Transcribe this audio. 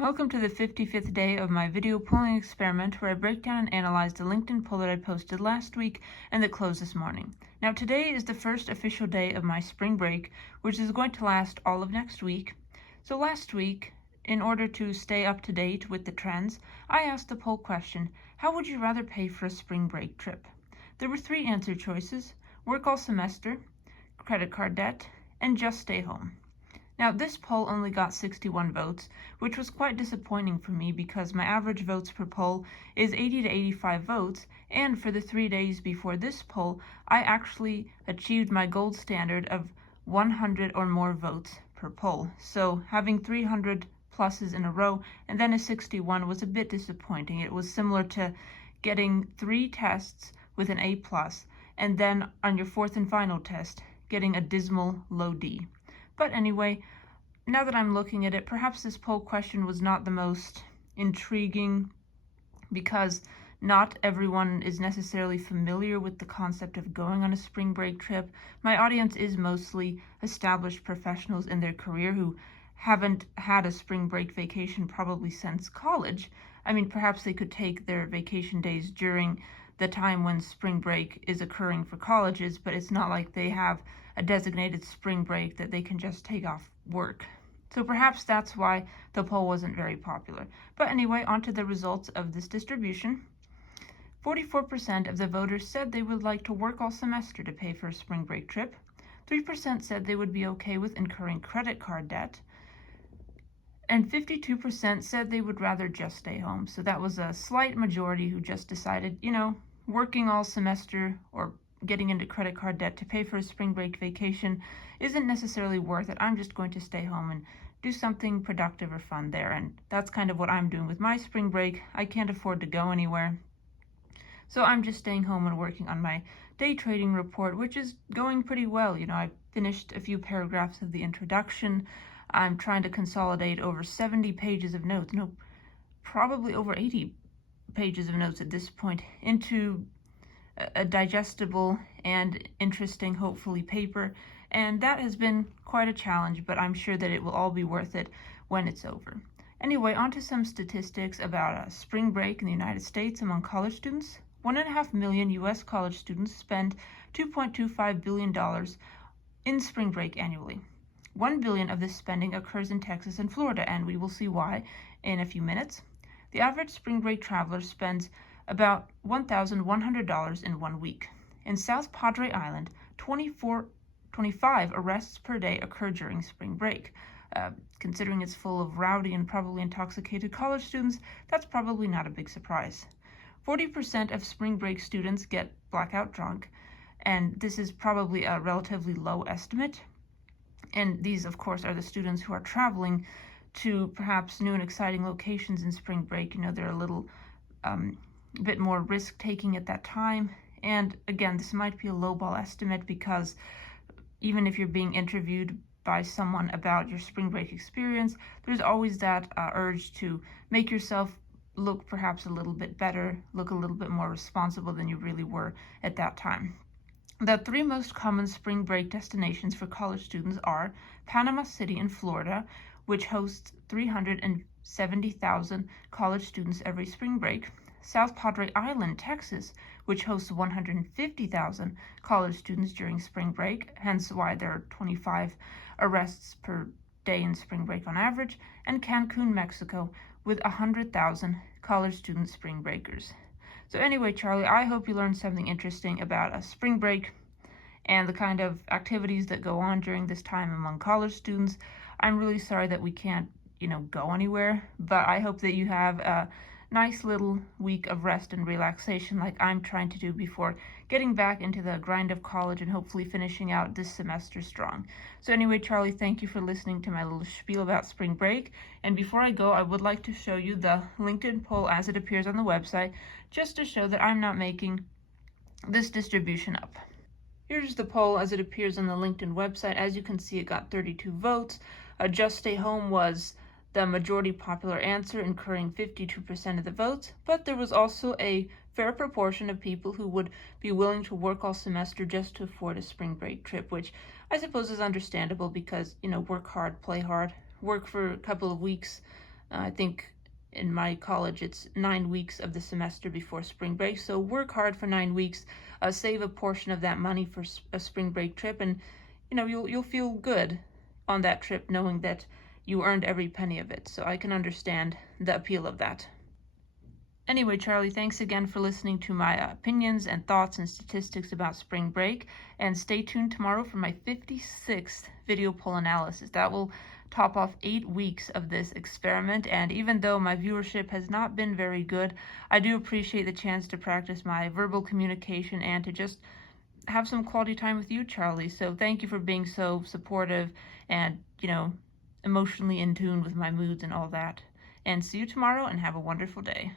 Welcome to the 55th day of my video polling experiment where I break down and analyze the LinkedIn poll that I posted last week and that closed this morning. Now today is the first official day of my spring break, which is going to last all of next week. So last week, in order to stay up to date with the trends, I asked the poll question, how would you rather pay for a spring break trip? There were three answer choices: work all semester, credit card debt, and just stay home. Now, this poll only got 61 votes, which was quite disappointing for me because my average votes per poll is 80 to 85 votes, and for the 3 days before this poll, I actually achieved my gold standard of 100 or more votes per poll. So having 300 pluses in a row and then a 61 was a bit disappointing. It was similar to getting 3 tests with an A+, and then on your fourth and final test, getting a dismal low D. But anyway, now that I'm looking at it, perhaps this poll question was not the most intriguing because not everyone is necessarily familiar with the concept of going on a spring break trip. My audience is mostly established professionals in their career who haven't had a spring break vacation probably since college. I mean, perhaps they could take their vacation days during the time when spring break is occurring for colleges, but it's not like they have a designated spring break that they can just take off work. So perhaps that's why the poll wasn't very popular. But anyway, on to the results of this distribution. 44% of the voters said they would like to work all semester to pay for a spring break trip. 3% said they would be okay with incurring credit card debt. And 52% said they would rather just stay home. So that was a slight majority who just decided, working all semester or getting into credit card debt to pay for a spring break vacation isn't necessarily worth it. I'm just going to stay home and do something productive or fun there. And that's kind of what I'm doing with my spring break. I can't afford to go anywhere, so I'm just staying home and working on my day trading report, which is going pretty well. I finished a few paragraphs of the introduction. I'm trying to consolidate over 70 pages of notes, probably over 80 pages of notes at this point, into a digestible and interesting, hopefully, paper. And that has been quite a challenge, but I'm sure that it will all be worth it when it's over. Anyway, on to some statistics about spring break in the United States among college students. 1.5 million U.S. college students spend $2.25 billion in spring break annually. $1 billion of this spending occurs in Texas and Florida, and we will see why in a few minutes. The average spring break traveler spends about $1,100 in 1 week. In South Padre Island, 25 arrests per day occur during spring break. Considering it's full of rowdy and probably intoxicated college students, that's probably not a big surprise. 40% of spring break students get blackout drunk, and this is probably a relatively low estimate. And these, of course, are the students who are traveling to perhaps new and exciting locations in spring break. They're a little bit more risk-taking at that time. And again, this might be a lowball estimate because even if you're being interviewed by someone about your spring break experience, there's always that urge to make yourself look perhaps a little bit better, look a little bit more responsible than you really were at that time. The 3 most common spring break destinations for college students are Panama City in Florida, which hosts 370,000 college students every spring break; South Padre Island, Texas, which hosts 150,000 college students during spring break, hence why there are 25 arrests per day in spring break on average; and Cancun, Mexico, with 100,000 college student spring breakers. So anyway, Charlie, I hope you learned something interesting about a spring break and the kind of activities that go on during this time among college students. I'm really sorry that we can't, go anywhere, but I hope that you have a nice little week of rest and relaxation like I'm trying to do before getting back into the grind of college and hopefully finishing out this semester strong. So anyway, Charlie, thank you for listening to my little spiel about spring break. And before I go, I would like to show you the LinkedIn poll as it appears on the website, just to show that I'm not making this distribution up. Here's the poll as it appears on the LinkedIn website. As you can see, it got 32 votes. Just stay home was the majority popular answer, incurring 52% of the votes, but there was also a fair proportion of people who would be willing to work all semester just to afford a spring break trip, which I suppose is understandable because, work hard, play hard, work for a couple of weeks I think in my college it's 9 weeks of the semester before spring break, so work hard for 9 weeks, save a portion of that money for a spring break trip, and you'll feel good on that trip knowing that you earned every penny of it. So I can understand the appeal of that. Anyway, Charlie, thanks again for listening to my opinions and thoughts and statistics about spring break, and stay tuned tomorrow for my 56th video poll analysis. That will top off 8 weeks of this experiment, and even though my viewership has not been very good, I do appreciate the chance to practice my verbal communication and to just have some quality time with you, Charlie. So thank you for being so supportive and, emotionally in tune with my moods and all that. And see you tomorrow, and have a wonderful day.